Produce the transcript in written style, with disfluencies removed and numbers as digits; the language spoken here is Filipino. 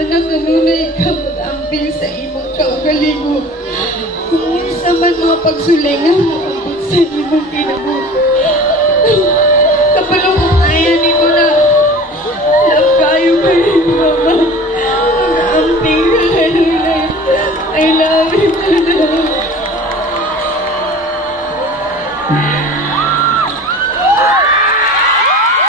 Anak kanunay ka mag-amping sa imong kaugalingon. Kung sa man mga pagsulingan mo sa imong kinabuhi. Kapalong kaya ni mo na. Love kayo kayo, mama.